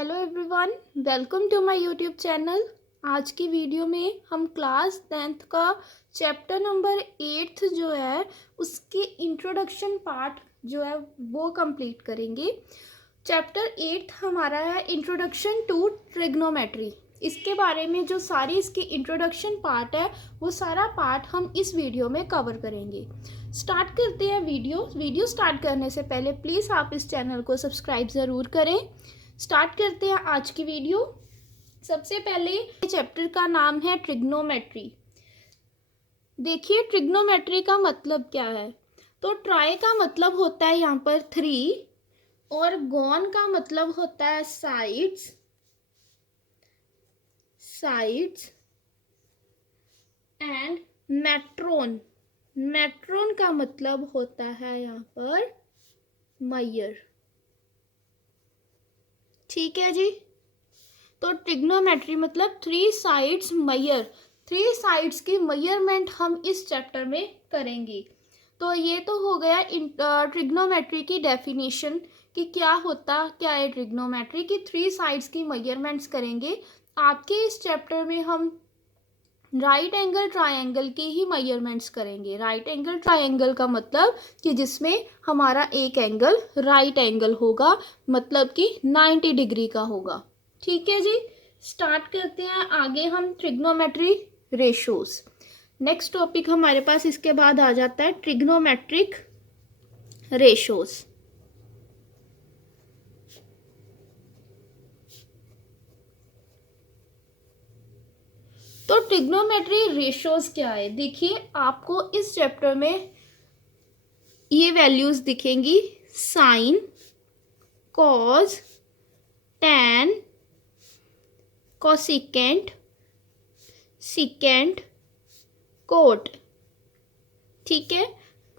Hello everyone, welcome to my YouTube channel. आज की video में हम क्लास 10th का चैप्टर नंबर 8 जो है उसके इंट्रोडक्शन पार्ट जो है वो कंप्लीट करेंगे। चैप्टर 8 हमारा है इंट्रोडक्शन टू ट्रिग्नोमेट्री। इसके बारे में जो सारी इसकी इंट्रोडक्शन पार्ट है वो सारा पार्ट हम इस वीडियो में कवर करेंगे। स्टार्ट करते हैं वीडियो स्टार्ट करने से पहले प्लीज़ आप इस चैनल को सब्सक्राइब ज़रूर करें। स्टार्ट करते हैं आज की वीडियो। सबसे पहले चैप्टर का नाम है ट्रिग्नोमेट्री। देखिए ट्रिग्नोमेट्री का मतलब क्या है। तो ट्राई का मतलब होता है यहाँ पर 3 और गॉन का मतलब होता है साइड्स एंड मेट्रोन का मतलब होता है यहाँ पर मयर। ठीक है जी। तो ट्रिग्नोमेट्री मतलब 3 साइड्स मयर, 3 साइड्स की मयरमेंट हम इस चैप्टर में करेंगे। तो ये तो हो गया ट्रिग्नोमेट्री की डेफिनेशन कि क्या है ट्रिग्नोमेट्री की 3 साइड्स की मयरमेंट्स करेंगे। आपके इस चैप्टर में हम राइट एंगल ट्रायंगल की ही मयरमेंट्स करेंगे। राइट एंगल ट्रायंगल का मतलब कि जिसमें हमारा एक एंगल राइट एंगल होगा, मतलब कि 90 डिग्री का होगा। ठीक है जी। स्टार्ट करते हैं आगे हम ट्रिग्नोमेट्री रेशोज। नेक्स्ट टॉपिक हमारे पास इसके बाद आ जाता है ट्रिग्नोमेट्रिक रेशोज। तो ट्रिग्नोमेट्री रेशोज क्या है, देखिए आपको इस चैप्टर में ये वैल्यूज दिखेंगी। Sine, cos, tan, cosecant, secant, cot. ठीक है।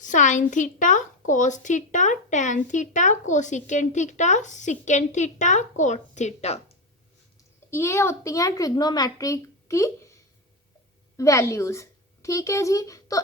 Sine theta, cos theta, tan theta, cosecant theta, secant theta, cot theta, ये होती हैं ट्रिग्नोमेट्री की वैल्यूज। ठीक है जी। तो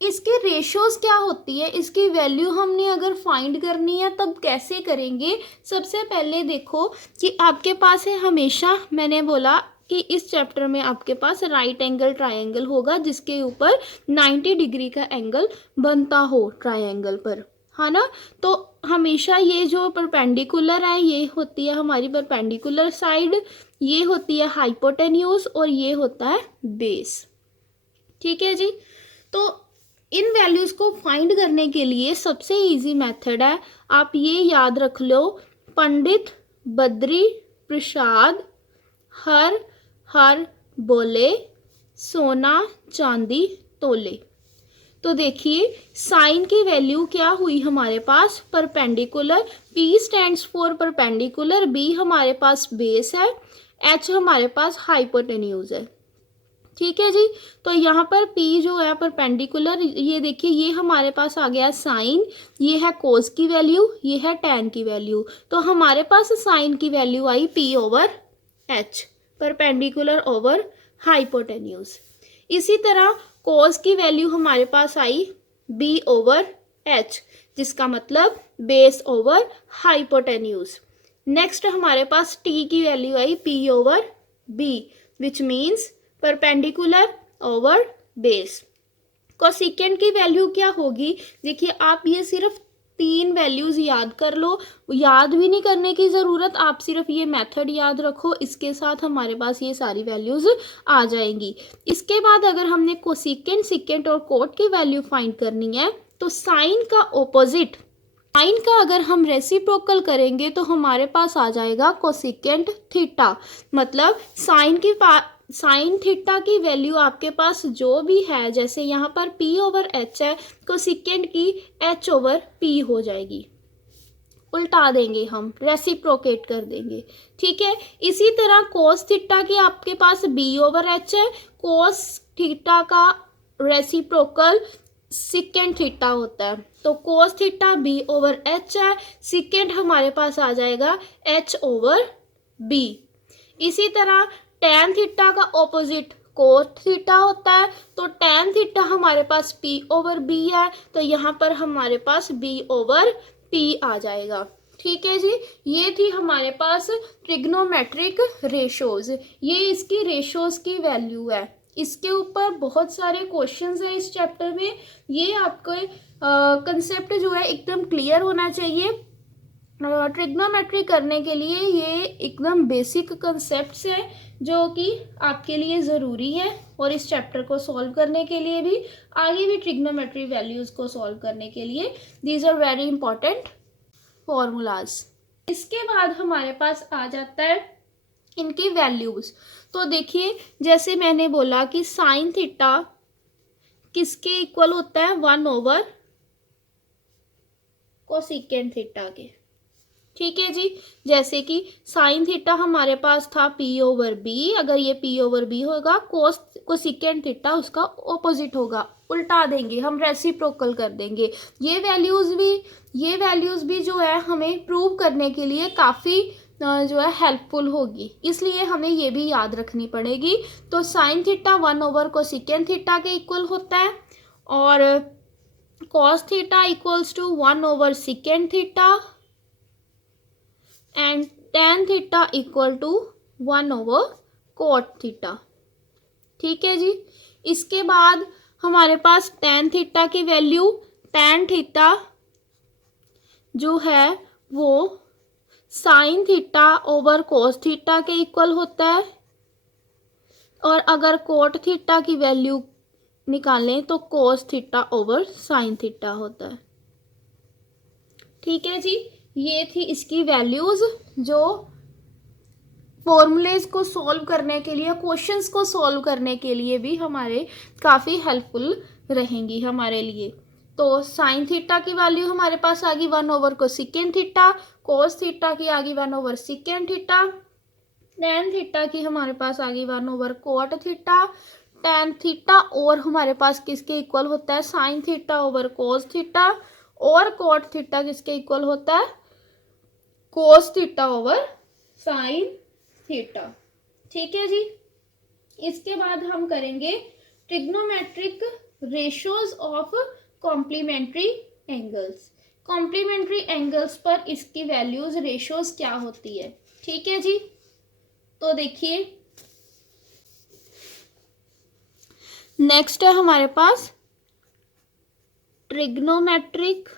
इसके रेशोज क्या होती है, इसकी वैल्यू हमने अगर फाइंड करनी है तब कैसे करेंगे। सबसे पहले देखो कि आपके पास है, हमेशा मैंने बोला कि इस चैप्टर में आपके पास राइट एंगल ट्रायंगल होगा जिसके ऊपर 90 डिग्री का एंगल बनता हो ट्रायंगल पर, है ना। तो हमेशा ये जो परपेंडिकुलर है ये होती है हमारी परपेंडिकुलर साइड, ये होती है हाइपोटेन्यूज और ये होता है बेस। ठीक है जी। तो इन वैल्यूज को फाइंड करने के लिए सबसे इजी मेथड है, आप ये याद रख लो, पंडित बद्री प्रसाद हर हर बोले सोना चांदी तोले। तो देखिए साइन की वैल्यू क्या हुई हमारे पास, perpendicular, P stands for perpendicular, B हमारे पास बेस है, H हमारे पास हाइपोटेन्यूज है। ठीक है जी। तो यहाँ पर P जो है परपेंडिकुलर, ये देखिए ये हमारे पास आ गया साइन, ये है कोस की वैल्यू, ये है टैन की वैल्यू। तो हमारे पास साइन की वैल्यू आई P over H, perpendicular over hypotenuse. इसी तरह कोस की वैल्यू हमारे पास आई B ओवर H, जिसका मतलब बेस ओवर हाइपोटेन्यूज। नेक्स्ट हमारे पास T की value I P over B, which means perpendicular over base. Cosecant की वैल्यू क्या होगी, देखिए आप ये सिर्फ 3 वैल्यूज याद कर लो, याद भी नहीं करने की ज़रूरत, आप सिर्फ ये मेथड याद रखो, इसके साथ हमारे पास ये सारी वैल्यूज आ जाएंगी। इसके बाद अगर हमने कोसिकेंट, सिकेंट और कोट की वैल्यू फाइंड करनी है तो साइन का ऑपोजिट, साइन का अगर हम रेसिप्रोकल करेंगे तो हमारे पास आ जाएगा कोसिकेंट थीटा। मतलब साइन थीटा की वैल्यू आपके पास जो भी है, जैसे यहाँ पर P ओवर H है, कोसिकेंट की H ओवर P हो जाएगी, उल्टा देंगे हम, रेसिप्रोकेट कर देंगे। ठीक है। इसी तरह कोस थीटा की आपके पास B ओवर H है, कोस थीटा का रेसिप्रोकल सिकेंट थीटा होता है, तो cos theta B over H है, सिकेंट हमारे पास आ जाएगा H ओवर B। इसी तरह टैन थीटा का ऑपोजिट कोट थीटा होता है, तो टैन थीटा हमारे पास P ओवर B है, तो यहाँ पर हमारे पास B ओवर P आ जाएगा। ठीक है जी, ये थी हमारे पास ट्रिग्नोमेट्रिक रेशोज, ये इसकी रेशोज की वैल्यू है। इसके ऊपर बहुत सारे क्वेश्चंस हैं इस चैप्टर में। ये आपके कंसेप्ट जो है एकदम क्लियर होना चाहिए। ट्रिग्नोमेट्री करने के लिए ये एकदम बेसिक कंसेप्ट्स हैं जो कि आपके लिए ज़रूरी है, और इस चैप्टर को सॉल्व करने के लिए भी, आगे भी ट्रिग्नोमेट्री वैल्यूज़ को सॉल्व करने के लिए these are very important formulas. इसके बाद हमारे पास आ जाता है इनकी वैल्यूज। तो देखिए, जैसे मैंने बोला कि साइन थीटा किसके इक्वल होता है, 1 कोसेकेंट थीटा के। ठीक है जी, जैसे कि साइन थीटा हमारे पास था p/b, अगर ये p/b होगा, कोसेकेंट थीटा उसका ऑपोजिट होगा, उल्टा देंगे हम, रेसिप्रोकल कर देंगे। ये वैल्यूज भी जो है हमें प्रूव करने के लिए काफ़ी जो है हेल्पफुल होगी, इसलिए हमें ये भी याद रखनी पड़ेगी। तो साइन थीटा 1 कोसेकेंट थीटा के इक्वल होता है, और cos theta equals to 1 secant theta, and tan theta equal to 1 cot theta. ठीक है जी, इसके बाद हमारे पास tan थीटा की वैल्यू, tan थीटा जो है वो sine theta over cos theta के इक्वल होता है, और अगर cot थीटा की वैल्यू निकालें तो cos theta over sine theta होता है। ठीक है जी, ये थी इसकी वैल्यूज जो फॉर्मूलेज को सॉल्व करने के लिए, क्वेश्चंस को सॉल्व करने के लिए भी हमारे काफ़ी हेल्पफुल रहेंगी हमारे लिए। तो साइन थीटा की वैल्यू हमारे पास आ गई 1 कोसेकेंट थीटा, कोस थीटा की आ गई 1 सेकेंट थीटा, टैन थीटा की हमारे पास आ गई 1 cot थीटा, टैन थीटा और हमारे पास किसके इक्वल होता है, sine theta over cos theta, और कॉट थीटा किसके इक्वल होता है, cos theta over sine theta. ठीक है जी, इसके बाद हम करेंगे trigonometric ratios of complementary angles. Complementary angles पर इसकी वैल्यूज, रेशियोज क्या होती है। ठीक है जी, तो देखिए नेक्स्ट है हमारे पास trigonometric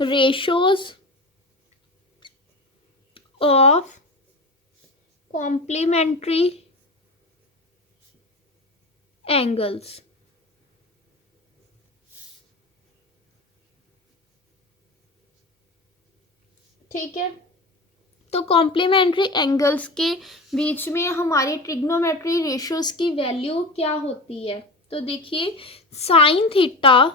ratios of complementary angles. ठीक है, तो कॉम्प्लीमेंट्री एंगल्स के बीच में हमारी ट्रिग्नोमेट्री रेशियोज की वैल्यू क्या होती है। तो देखिए, साइन थीटा,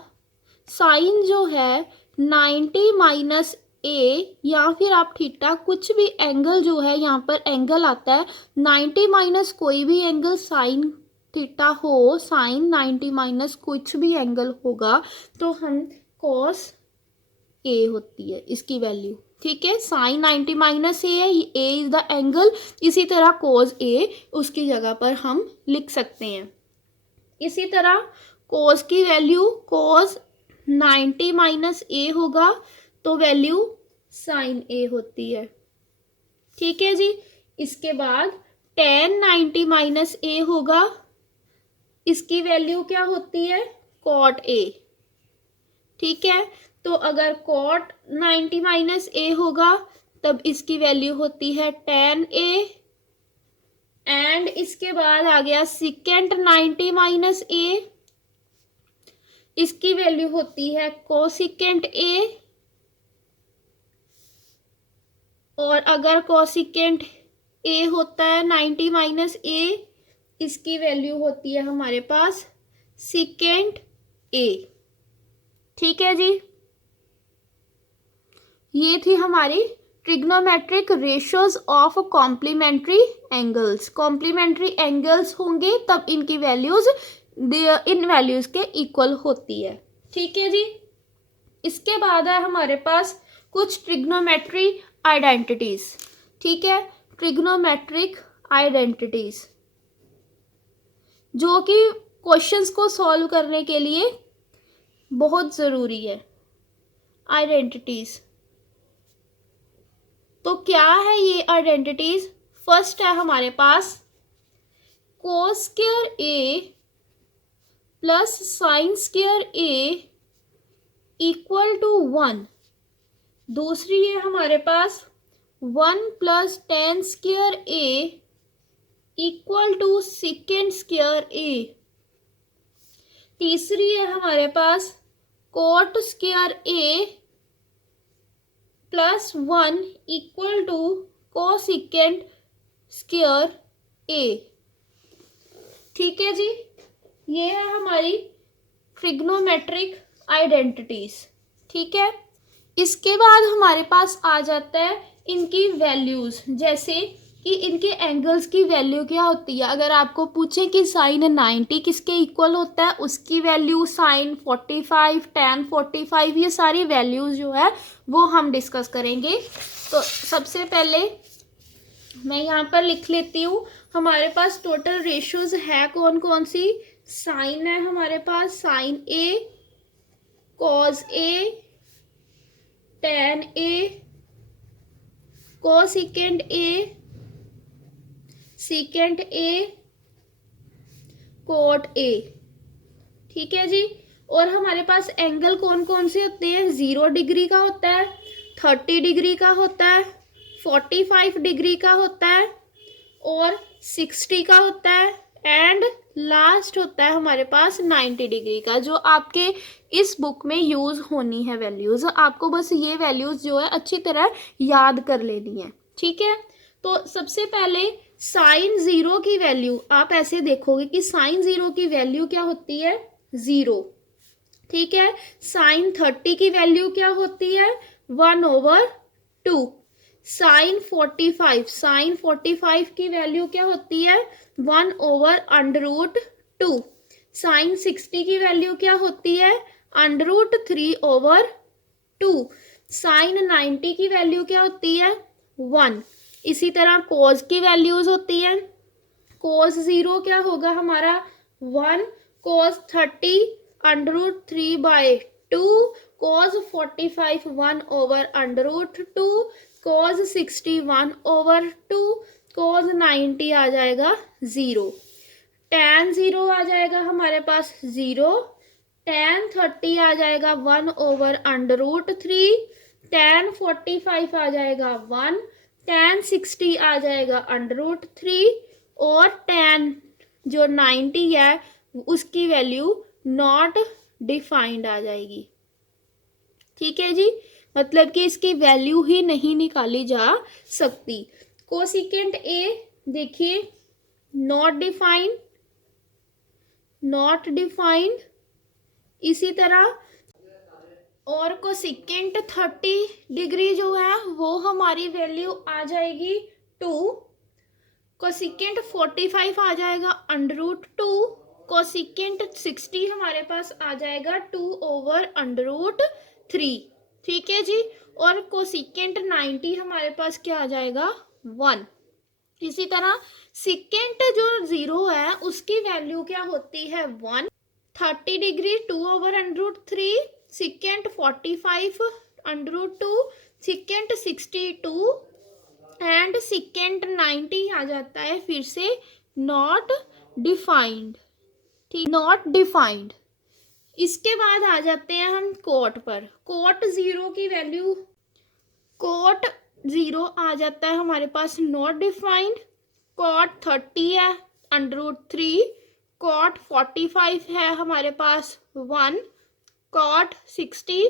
साइन जो है 90 माइनस ए, या फिर आप थीटा, कुछ भी एंगल जो है यहाँ पर एंगल आता है 90 माइनस कोई भी एंगल साइन थीटा हो, साइन 90 माइनस कुछ भी एंगल होगा तो हम कॉस ए होती है इसकी वैल्यू। ठीक है, साइन 90 माइनस ए है, ए इज द एंगल, इसी तरह कोस ए उसकी जगह पर हम लिख सकते हैं। इसी तरह कोस की वैल्यू, कोस 90 माइनस ए होगा तो वैल्यू साइन ए होती है। ठीक है जी, इसके बाद टेन 90 माइनस ए होगा, इसकी वैल्यू क्या होती है, कॉट ए। ठीक है, तो अगर कॉट 90 माइनस ए होगा तब इसकी वैल्यू होती है टेन ए, एंड इसके बाद आ गया सिकेंट 90 माइनस ए, इसकी वैल्यू होती है कोसिकेंट ए, और अगर कोसिकेंट ए होता है 90 माइनस ए, इसकी वैल्यू होती है हमारे पास सिकेंट ए। ठीक है जी, ये थी हमारी trigonometric ratios of complementary angles. Complementary angles होंगे तब इनकी वैल्यूज इन वैल्यूज के इक्वल होती है। ठीक है जी, इसके बाद है हमारे पास कुछ ट्रिग्नोमेट्री आइडेंटिटीज। ठीक है, ट्रिग्नोमेट्रिक आइडेंटिटीज जो कि क्वेश्चंस को सॉल्व करने के लिए बहुत ज़रूरी है आइडेंटिटीज़। तो क्या है ये आइडेंटिटीज़? फर्स्ट है हमारे पास cos square A plus sine square A equal to 1। दूसरी है हमारे पास 1 plus tan square A equal to secant square A. तीसरी है हमारे पास cot square A plus 1 equal to cosecant square A. ठीक है जी, ये है हमारी ट्रिग्नोमेट्रिक आइडेंटिटीज। ठीक है, इसके बाद हमारे पास आ जाता है इनकी वैल्यूज, जैसे कि इनके एंगल्स की वैल्यू क्या होती है। अगर आपको पूछे कि साइन 90 किसके इक्वल होता है, उसकी वैल्यू साइन 45, tan 45, ये सारी वैल्यूज जो है वो हम डिस्कस करेंगे। तो सबसे पहले मैं यहाँ पर लिख लेती हूँ, हमारे पास टोटल रेशियोज है कौन कौन सी। साइन है हमारे पास sine A, cos A, tan A, cosecant A, secant A, cot A. ठीक है जी, और हमारे पास एंगल कौन कौन से होते हैं। 0 डिग्री का होता है, 30 डिग्री का होता है, 45 डिग्री का होता है और 60 का होता है, एंड लास्ट होता है हमारे पास 90 डिग्री का, जो आपके इस बुक में यूज होनी है वैल्यूज। आपको बस ये वैल्यूज जो है अच्छी तरह याद कर लेनी है। ठीक है, तो सबसे पहले साइन 0 की वैल्यू आप ऐसे देखोगे कि साइन 0 की वैल्यू क्या होती है, 0। ठीक है, साइन 30 की वैल्यू क्या होती है, 1/2। साइन 45 की वैल्यू क्या होती है, 1/√2। साइन 60 की वैल्यू क्या होती है, √3/2। साइन 90 की वैल्यू क्या होती है, 1। इसी तरह कोस की वैल्यूज होती है। कोस 0 क्या होगा हमारा, 1। कोस 30 √3/2। कोस 45 1/√2। कोस 60 1/2। कोस 90 आ जाएगा 0। tan 0 आ जाएगा हमारे पास 0। tan 30 आ जाएगा 1/√3। tan 45 आ जाएगा 1। tan 60 आ जाएगा √3 और tan जो 90 है उसकी वैल्यू नॉट डिफाइंड आ जाएगी। ठीक है जी, मतलब कि इसकी वैल्यू ही नहीं निकाली जा सकती। कोसेकेंट ए देखिए, नॉट डिफाइंड, नॉट डिफाइंड। इसी तरह और कोसेकेंट 30 डिग्री जो है वो हमारी वैल्यू आ जाएगी 2। कोसेकेंट 45 आ जाएगा √2। कोसेकेंट 60 हमारे पास आ जाएगा 2/√3। ठीक है जी, और कोसेकेंट 90 हमारे पास क्या आ जाएगा, 1। इसी तरह सेकेंट जो 0 है उसकी वैल्यू क्या होती है, 1। 30 degree 2/√3। Secant 45 √2। Secant 62 and secant 90 आ जाता है फिर से नॉट डिफाइंड। ठीक, नॉट डिफाइंड। इसके बाद आ जाते हैं हम कोट पर। कोट 0 की वैल्यू, कोट 0 आ जाता है हमारे पास नॉट डिफाइंड। कोट 30 है √3। कोट 45 है हमारे पास 1। कोट 60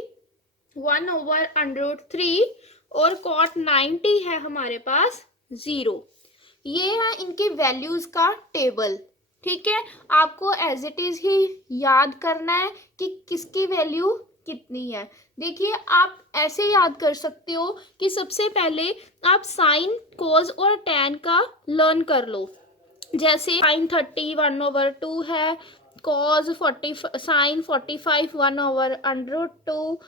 1/√3 और कोट 90 है हमारे पास 0। ये है इनकी वैल्यूज का टेबल। ठीक है, आपको एज इट इज ही याद करना है कि किसकी वैल्यू कितनी है। देखिए, आप ऐसे याद कर सकते हो कि सबसे पहले आप साइन, कोस और टैन का लर्न कर लो। जैसे साइन 30 1/2 है, कॉस 40, साइन 45 1/√2,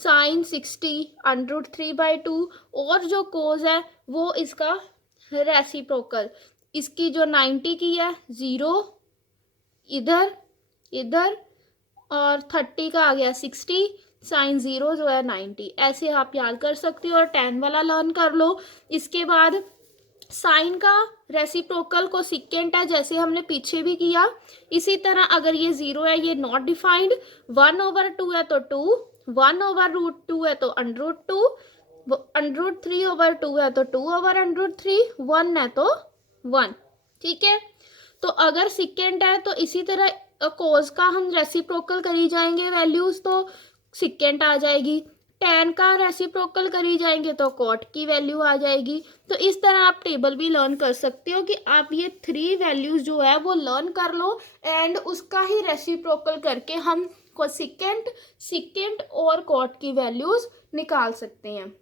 साइन 60 √3/2 और जो कोस है वो इसका रेसिप्रोकल। इसकी जो 90 की है 0 इधर, इधर और 30 का आ गया 60, साइन 0 जो है 90। ऐसे आप याद कर सकते हो और 10 वाला लर्न कर लो। इसके बाद साइन का रेसिप्रोकल को सिकेंट है, जैसे हमने पीछे भी किया। इसी तरह अगर ये 0 है, ये नॉट डिफाइंड, 1/2 है तो 2, 1/√2 है तो √2, √3/2 है तो 2/√3, 1 है तो 1। ठीक है, तो अगर सिकेंट है तो इसी तरह कोस का हम रेसिप्रोकल करी जाएंगे वैल्यूज, तो सिकेंट आ जाएगी। टेन का रेसिप्रोकल करी जाएंगे तो कॉट की वैल्यू आ जाएगी। तो इस तरह आप टेबल भी लर्न कर सकते हो कि आप ये 3 वैल्यूज जो है वो लर्न कर लो एंड उसका ही रेसिप्रोकल करके हम सिकेंट, सिकेंट और कॉट की वैल्यूज निकाल सकते हैं।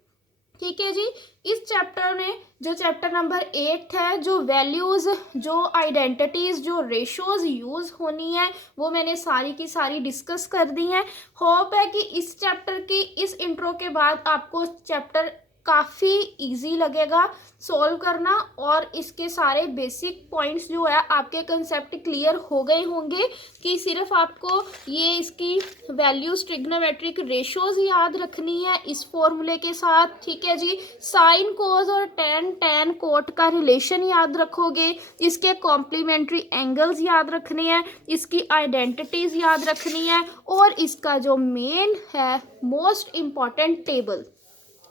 ठीक है जी, इस चैप्टर में जो चैप्टर नंबर 8 है, जो वैल्यूज़, जो आइडेंटिटीज़, जो रेशोज़ यूज़ होनी है वो मैंने सारी की सारी डिस्कस कर दी हैं। होप है कि इस चैप्टर की इस इंट्रो के बाद आपको चैप्टर काफ़ी इजी लगेगा सॉल्व करना और इसके सारे बेसिक पॉइंट्स जो है आपके कंसेप्ट क्लियर हो गए होंगे कि सिर्फ आपको ये इसकी वैल्यूज ट्रिग्नोमेट्रिक रेशोज याद रखनी है इस फॉर्मूले के साथ। ठीक है जी, साइन कोस और टेन, टेन कोट का रिलेशन याद रखोगे, इसके कॉम्प्लीमेंट्री एंगल्स याद रखने हैं, इसकी आइडेंटिटीज याद रखनी है और इसका जो मेन है मोस्ट इम्पॉर्टेंट टेबल।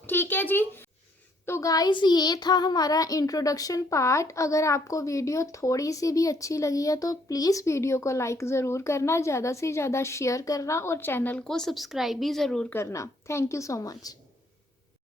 ठीक है जी, तो गाइस ये था हमारा इंट्रोडक्शन पार्ट। अगर आपको वीडियो थोड़ी सी भी अच्छी लगी है तो प्लीज़ वीडियो को लाइक ज़रूर करना, ज़्यादा से ज़्यादा शेयर करना और चैनल को सब्सक्राइब भी ज़रूर करना। Thank you so much.